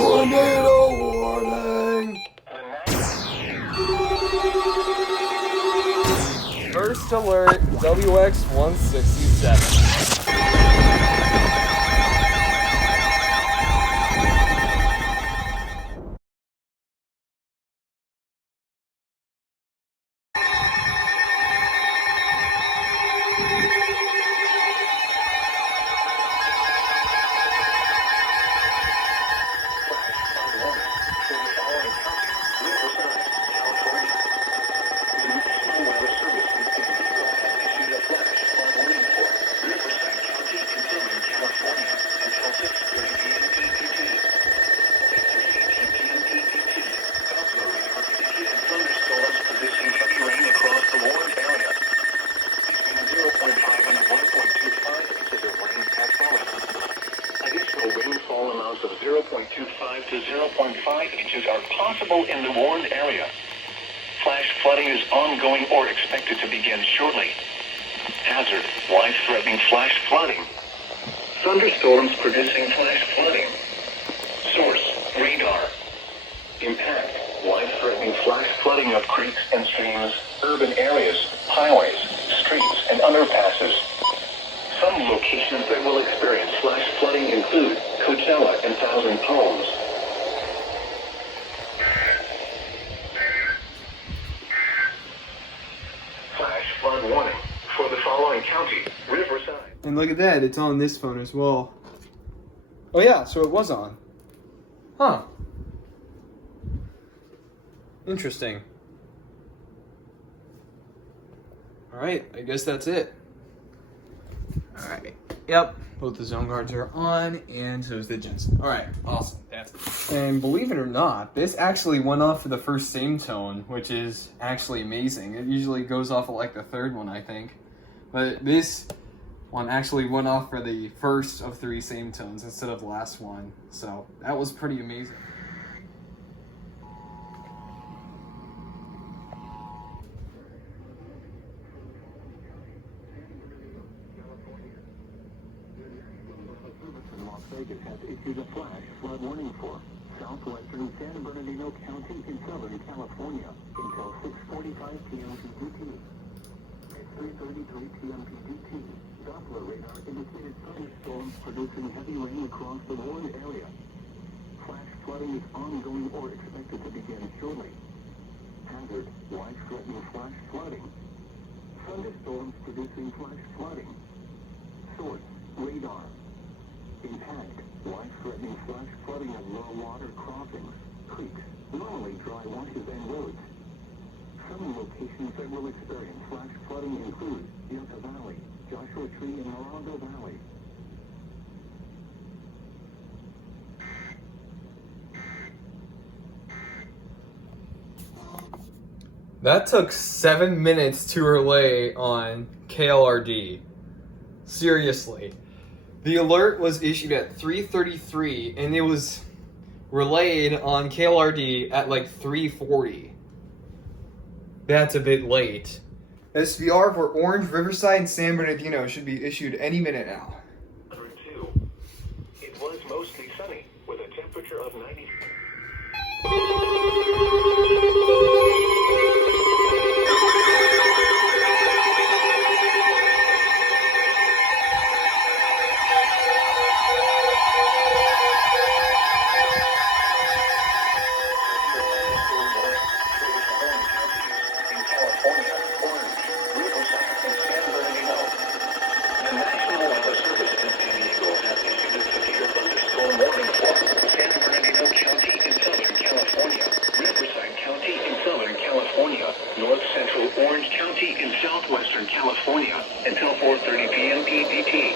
Tornado warning! First alert, WX-167. Rainfall amounts of 0.25 to 0.5 inches are possible in the warned area. Flash flooding is ongoing or expected to begin shortly. Hazard: life-threatening flash flooding. Thunderstorms producing flash flooding. Source: radar. Impact: life-threatening flash flooding of creeks and streams, urban areas, highways, streets, and underpasses. Some locations that will experience flash flooding include Coachella and Thousand Palms. Flash flood warning for the following county: Riverside. And look at that, it's on this phone as well. Oh yeah, so it was on. Huh. Interesting. Alright, I guess that's it. Alright. Yep. Both the zone guards are on, and so is the Jensen. Alright, awesome. That's it. And believe it or not, this actually went off for the first same tone, which is actually amazing. It usually goes off of like the third one, I think. But this one actually went off for the first of 3 same tones instead of the last one. So that was pretty amazing. Las Vegas has issued a flash flood warning for southwestern San Bernardino County in Southern California until 6:45 p.m. PDT. At 3:33 p.m. PDT, Doppler radar indicated thunderstorms producing heavy rain across the warned area. Flash flooding is ongoing or expected to begin shortly. Hazard: life-threatening flash flooding. Thunderstorms producing flash flooding. Source: radar. Impact: life-threatening flash flooding of low water crossings, creeks, normally dry washes and roads. Some locations that will experience flash flooding include Yucca Valley, Joshua Tree, and Morongo Valley. That took 7 minutes to relay on KLRD. Seriously. The alert was issued at 3:33 and it was relayed on KLRD at like 3:40. That's a bit late. SVR for Orange, Riverside, and San Bernardino should be issued any minute now. 102. It was mostly sunny with a temperature of 90. North Central Orange County in southwestern California until 4:30 p.m. PDT.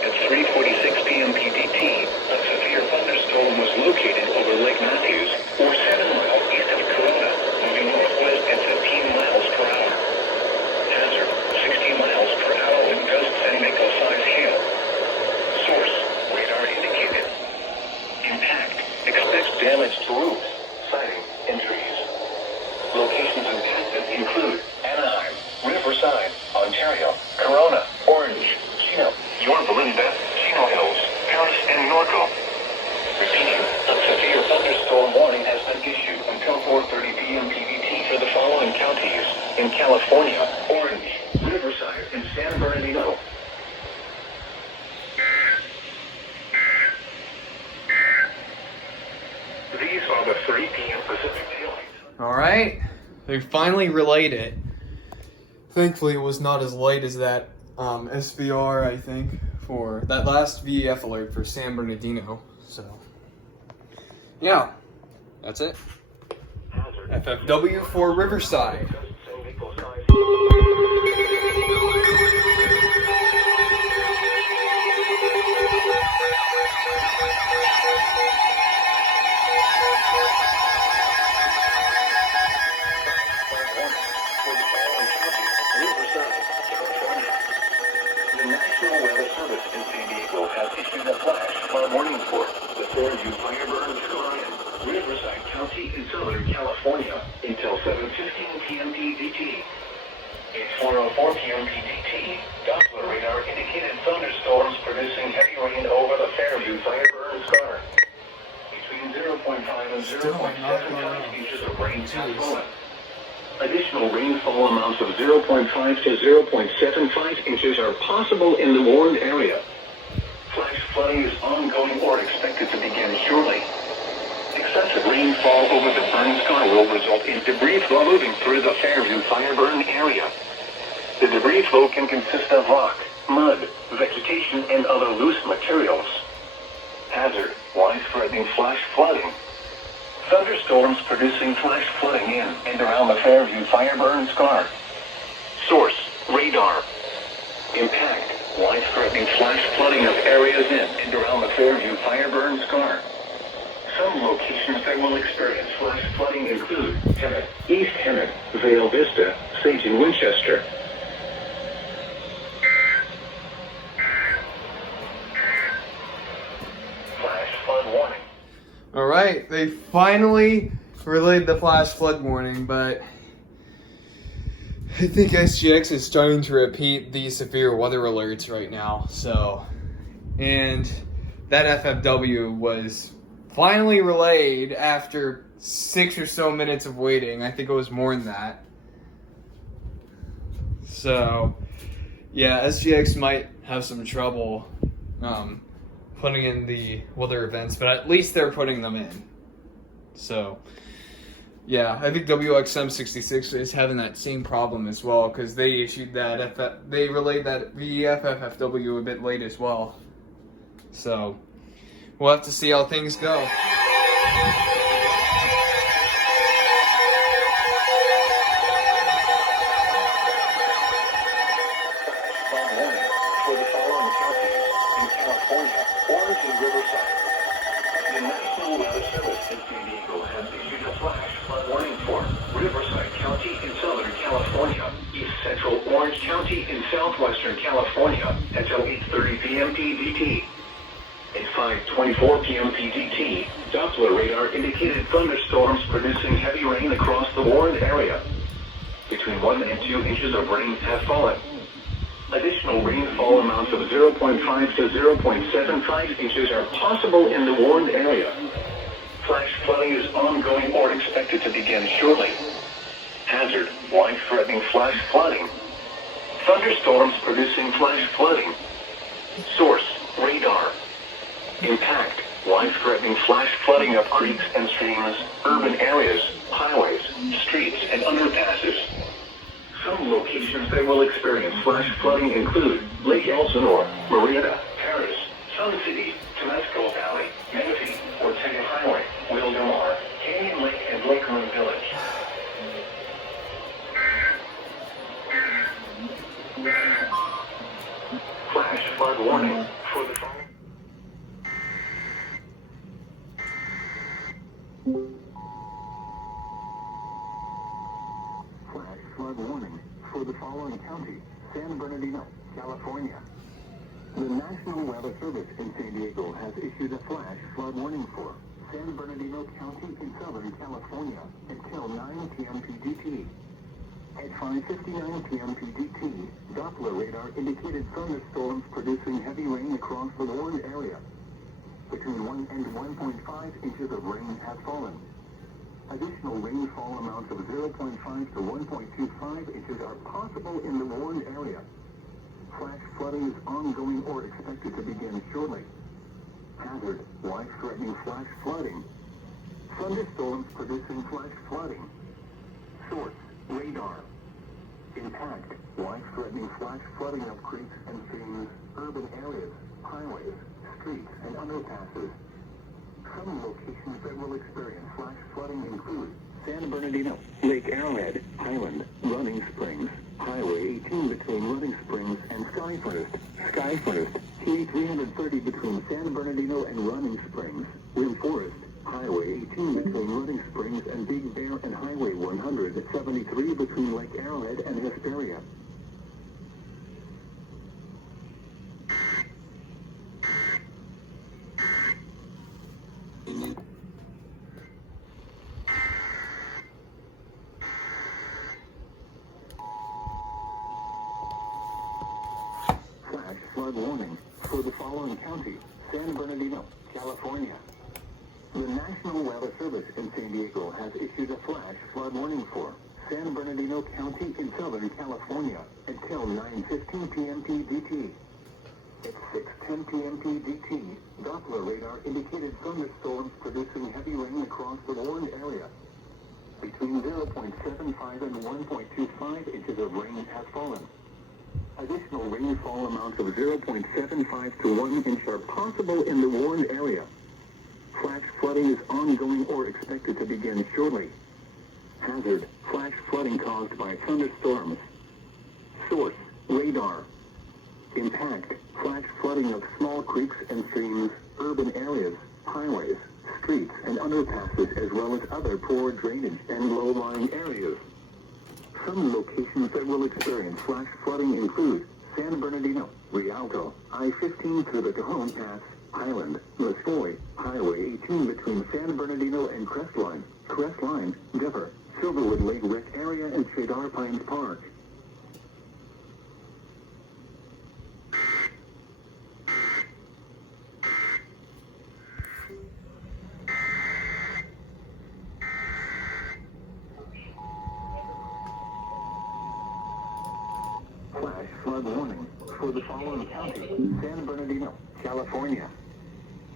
At 3:46 p.m. PDT, a severe thunderstorm was located over Lake Matthews, or 7 miles east of Corona, moving northwest at 15 miles per hour. Hazard: 60 miles per hour with gusts and nickel-sized hail. Source: radar indicated. Impact: expects damage to roofs, siding, and trees. Locations impacted include Anaheim, Riverside, Ontario, Corona, Orange, Chino, Yorba Linda, Chino Hills, Paris, and Norco. Repeating, up to in California, Orange, Riverside, and San Bernardino. These are the 3 p.m. Pacific taillights. All right, they finally relayed it. Thankfully, it was not as light as that SVR, I think, for that last VEF alert for San Bernardino. So, yeah, that's it. FFW for Riverside. Warning for the Fairview Firebird Sky in Riverside County in Southern California until 7:15 p.m. PDT. It's 4:04 p.m. PDT. Doppler radar indicated thunderstorms producing heavy rain over the Fairview Firebird Sky. Between 0.5 and 0.75 inches of rain has fallen. Additional rainfall amounts of 0.5 to 0.75 inches are possible in the warned area. Flash flooding is ongoing or expected to begin shortly. Excessive rainfall over the burn sky will result in debris flow moving through the Fairview Fireburn area. The debris flow can consist of rock, mud, vegetation, and other loose materials. Hazard: widespreading flash flooding. Thunderstorms producing flash flooding in and around the Fairview Fireburn scar. Source: radar. Impact: widespreading flash flooding of areas in and around the Fairview Fireburn scar. Some locations that will experience flash flooding include Hemet, East Hemet, Vale Vista, Sage and Winchester. Flash flood warning. All right, they finally relayed the flash flood warning, but I think SGX is starting to repeat these severe weather alerts right now. So, and that FFW was finally relayed after 6 or so minutes of waiting. I think it was more than that. So, yeah, SGX might have some trouble putting in the weather events, but at least they're putting them in. So, yeah, I think WXM66 is having that same problem as well, because they issued that they relayed that VEF FFW a bit late as well. So we'll have to see how things go. For the following counties in California, Orange and Riverside. The National Weather Service in San Diego has issued a flash flood warning for Riverside County in Southern California, East Central Orange County in Southwestern California until 8:30 p.m. PDT. At 5:24 p.m. PDT, Doppler radar indicated thunderstorms producing heavy rain across the warned area. Between 1 and 2 inches of rain have fallen. Additional rainfall amounts of 0.5 to 0.75 inches are possible in the warned area. Flash flooding is ongoing or expected to begin shortly. Hazard: life-threatening flash flooding. Thunderstorms producing flash flooding. Source: radar. Impact: life-threatening flash flooding of creeks and streams, urban areas, highways, streets, and underpasses. Some locations that will experience flash flooding include Lake Elsinore, Marietta, Paris, Sun City, Temescal Valley, Menifee, Ortega Highway, Wildomar, Canyon Lake, and Lakeland Village. Flash flood warning for the following. Flash flood warning for the following county: San Bernardino, California. The National Weather Service in San Diego has issued a flash flood warning for San Bernardino County in Southern California until 9 p.m. PDT. At 5:59 p.m. PDT, Doppler radar indicated thunderstorms producing heavy rain across the warned area. Between 1 and 1.5 inches of rain have fallen. Additional rainfall amounts of 0.5 to 1.25 inches are possible in the warned area. Flash flooding is ongoing or expected to begin shortly. Hazard, life-threatening flash flooding. Thunderstorms producing flash flooding. Source, radar. Impact, life-threatening flash flooding of creeks and streams, urban areas, highways, streets, and underpasses. Some locations that will experience flash flooding include San Bernardino, Lake Arrowhead, Highland, Running Springs, Highway 18 between Running Springs and Skyforest, T330 between San Bernardino and Running Springs, Rim Forest, Highway 18 between Running Springs and Big Bear, and Highway 173 between Lake Arrowhead and Hesperia. Flash flood warning for the following counties: San Bernardino, California. The National Weather Service in San Diego has issued a flash flood warning for San Bernardino County in Southern California until 9:15 p.m. PDT. At 6:10 p.m. PDT, Doppler radar indicated thunderstorms producing heavy rain across the warned area. Between 0.75 and 1.25 inches of rain have fallen. Additional rainfall amounts of 0.75 to 1 inch are possible in the warned area. Flash flooding is ongoing or expected to begin shortly. Hazard, flash flooding caused by thunderstorms. Source, radar. Impact, flash flooding of small creeks and streams, urban areas, highways, streets, and underpasses, as well as other poor drainage and low-lying areas. Some locations that will experience flash flooding include San Bernardino, Rialto, I-15 through the Cajon Pass, Highland, Lesfoy, Highway 18 between San Bernardino and Crestline, Dever, Silverwood Lake Rec Area, and Cedar Pines Park. Flash flood warning for the following counties: San Bernardino, California.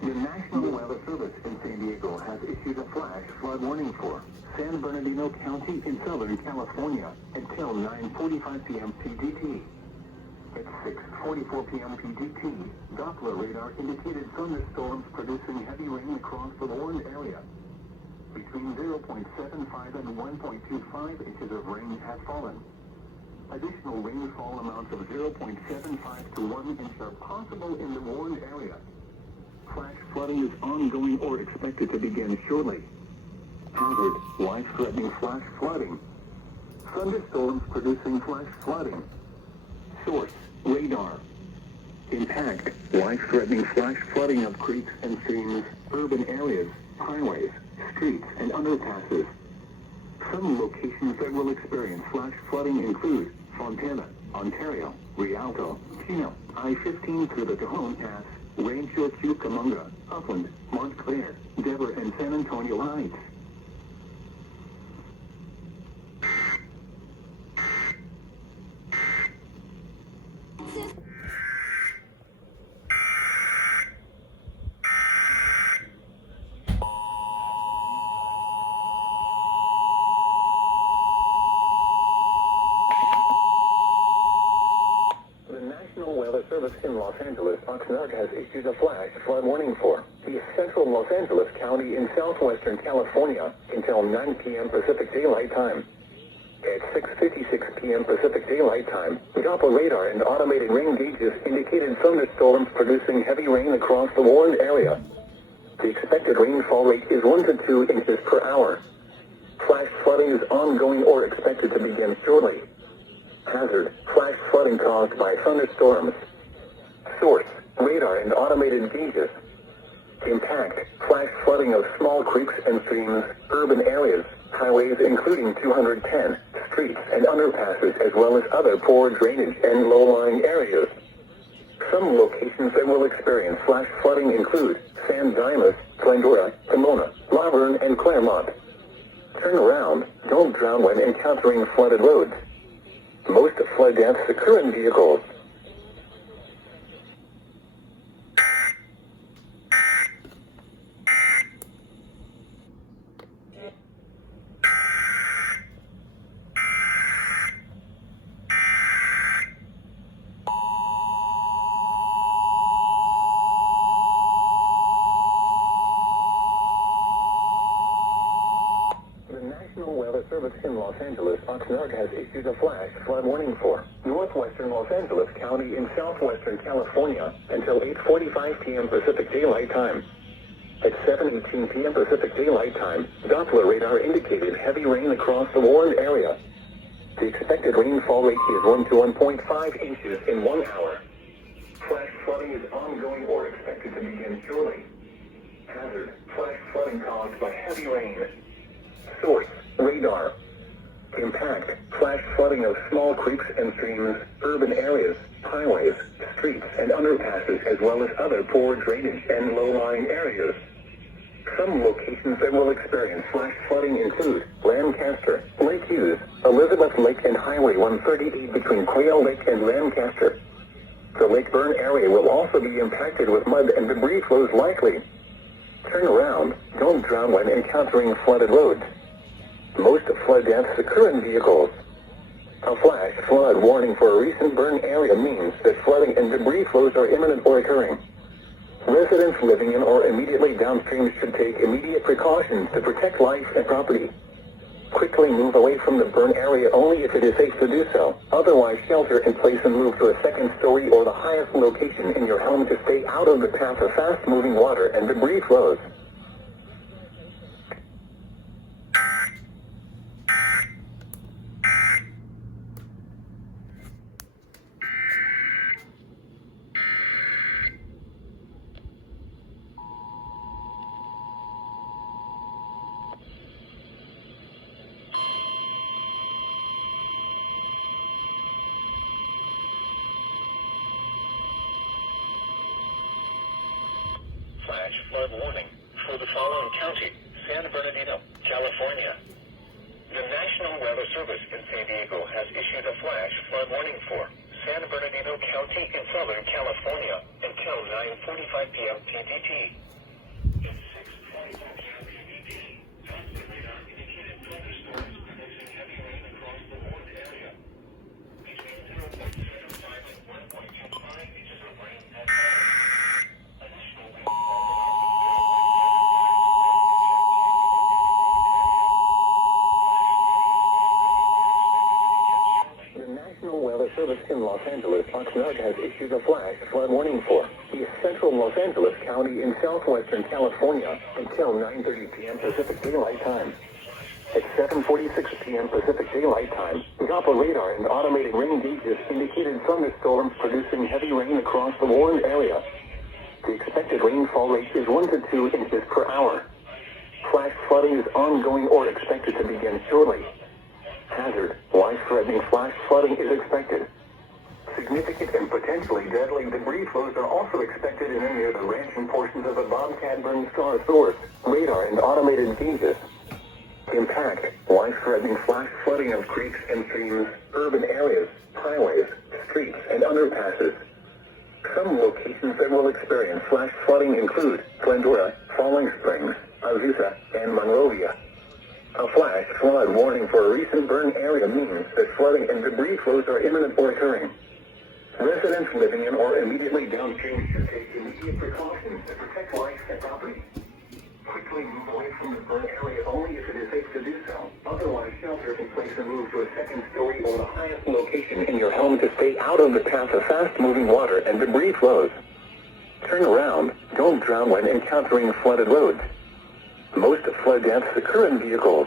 The National Weather Service in San Diego has issued a flash flood warning for San Bernardino County in Southern California until 9:45 p.m. PDT. At 6:44 p.m. PDT, Doppler radar indicated thunderstorms producing heavy rain across the warned area. Between 0.75 and 1.25 inches of rain have fallen. Additional rainfall amounts of 0.75 to 1 inch are possible in the warned area. Flash flooding is ongoing or expected to begin shortly. Hazard, life-threatening flash flooding. Thunderstorms producing flash flooding. Source, radar. Impact, life-threatening flash flooding of creeks and streams, urban areas, highways, streets, and underpasses. Some locations that will experience flash flooding include Fontana, Ontario, Rialto, Chino, I-15 through the Cajon Pass, Rancho Cucamonga, Upland, Montclair, Dever, and San Antonio Heights. In Los Angeles, Oxnard has issued a flash flood warning for the central Los Angeles County in southwestern California until 9 p.m. Pacific Daylight Time. At 6:56 p.m. Pacific Daylight Time, Doppler radar and automated rain gauges indicated thunderstorms producing heavy rain across the warned area. The expected rainfall rate is 1 to 2 inches per hour. Flash flooding is ongoing or expected to begin shortly. Hazard, flash flooding caused by thunderstorms. Source, radar and automated gauges. Impact, flash flooding of small creeks and streams, urban areas, highways including 210, streets and underpasses, as well as other poor drainage and low-lying areas. Some locations that will experience flash flooding include San Dimas, Glendora, Pomona, La Verne, and Claremont. drown when encountering flooded roads. Most flood deaths occur in vehicles. The National Weather Service in Los Angeles, Oxnard, has issued a flash flood warning for northwestern Los Angeles County in southwestern California until 8:45 p.m. Pacific Daylight Time. At 7:18 p.m. Pacific Daylight Time, Doppler radar indicated heavy rain across the warned area. The expected rainfall rate is 1 to 1.5 inches in 1 hour. Flash flooding is ongoing or expected to begin shortly. Hazard: flash flooding caused by heavy rain. Source: radar. Impact: flash flooding of small creeks and streams, urban areas, highways, streets, and underpasses, as well as other poor drainage and low-lying areas. Some locations that will experience flash flooding include Lancaster, Lake Hughes, Elizabeth Lake, and Highway 138 between Quail Lake and Lancaster. The Lake Burn area will also be impacted with mud and debris flows likely. Turn around. Don't drown when encountering flooded roads. Most flood deaths occur in vehicles. A flash flood warning for a recent burn area means that flooding and debris flows are imminent or occurring. Residents living in or immediately downstream should take immediate precautions to protect life and property. Quickly move away from the burn area only if it is safe to do so. Otherwise, shelter in place and move to a second story or the highest location in your home to stay out of the path of fast-moving water and debris flows. Flash flood warning for the following county: San Bernardino, California. The National Weather Service in San Diego has issued a flash flood warning for San Bernardino County in Southern California until 9:45 p.m. PDT. At 6:45 p.m. PDT, Doppler radar indicated thunderstorms producing heavy rain across the warned area. Between 0.05 and 1.25 inches of rain has fallen. Additional rainfall allows the bill by 7 The National Weather Service in Los Angeles, Oxnard, has issued a flash flood warning for East Central Los Angeles County in southwestern California until 9:30 p.m. Pacific Daylight Time. At 7:46 p.m. Pacific Daylight Time, Doppler radar and automated rain gauges indicated thunderstorms producing heavy rain across the warned area. The expected rainfall rate is 1 to 2 inches per hour. Flash flooding is ongoing or expected to begin shortly. Hazard: life-threatening flash flooding is expected. Significant and potentially deadly debris flows are also expected in and near the ranching portions of the Bobcat Burn Scar source, radar and automated gauges. Impact: life-threatening flash flooding of creeks and streams, urban areas, highways, streets, and underpasses. Some locations that will experience flash flooding include Glendora, Falling Springs, Azusa, and Monrovia. A flash flood warning for a recent burn area means that flooding and debris flows are imminent or occurring. Residents living in or immediately downstream should take immediate precautions to protect life and property. Quickly move away from the burn area only if it is safe to do so. Otherwise, shelter in place and move to a second story or the highest location in your home to stay out of the path of fast-moving water and debris flows. Turn around. Don't drown when encountering flooded roads. Most flood deaths occur in vehicles.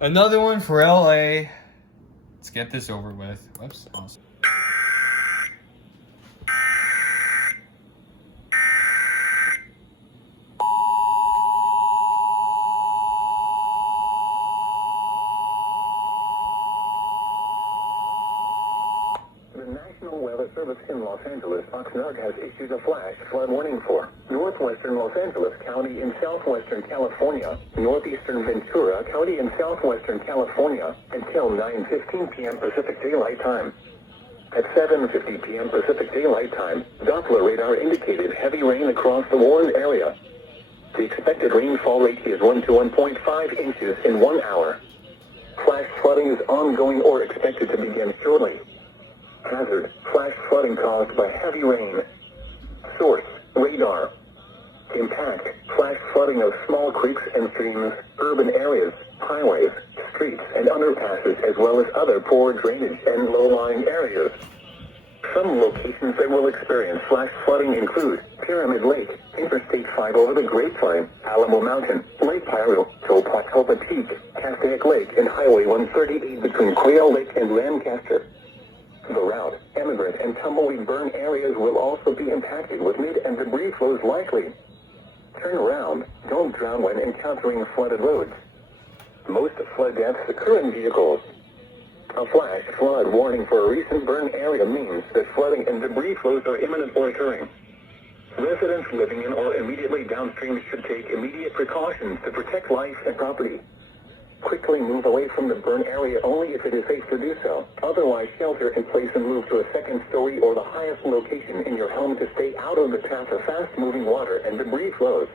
Another one for LA. Let's get this over with. Whoops. Awesome. The National Weather Service in Los Angeles, Oxnard has issued a flash flood warning for northwestern Los Angeles County in southwestern California, northeastern Ventura County in southwestern California, until 9:15 p.m. Pacific Daylight Time. At 7:50 p.m. Pacific Daylight Time, Doppler radar indicated heavy rain across the warned area. The expected rainfall rate is 1 to 1.5 inches in 1 hour. Flash flooding is ongoing or expected to begin shortly. Hazard: flash flooding caused by heavy rain. Source: radar. Impact: flash flooding of small creeks and streams, urban areas, highways, streets, and underpasses, as well as other poor drainage and low-lying areas. Some locations that will experience flash flooding include Pyramid Lake, Interstate 5 over the Grapevine, Alamo Mountain, Lake Pyro, Topatopa Peak, Castaic Lake, and Highway 138 between Quail Lake and Lancaster. The route, Emigrant, and Tumbleweed Burn areas will also be impacted with mid and debris flows likely. Turn around. Don't drown when encountering flooded roads. Most flood deaths occur in vehicles. A flash flood warning for a recent burn area means that flooding and debris flows are imminent or occurring. Residents living in or immediately downstream should take immediate precautions to protect life and property. Quickly move away from the burn area only if it is safe to do so. Otherwise, shelter in place and move to a second story or the highest location in your home to stay out of the path of fast-moving water and debris flows.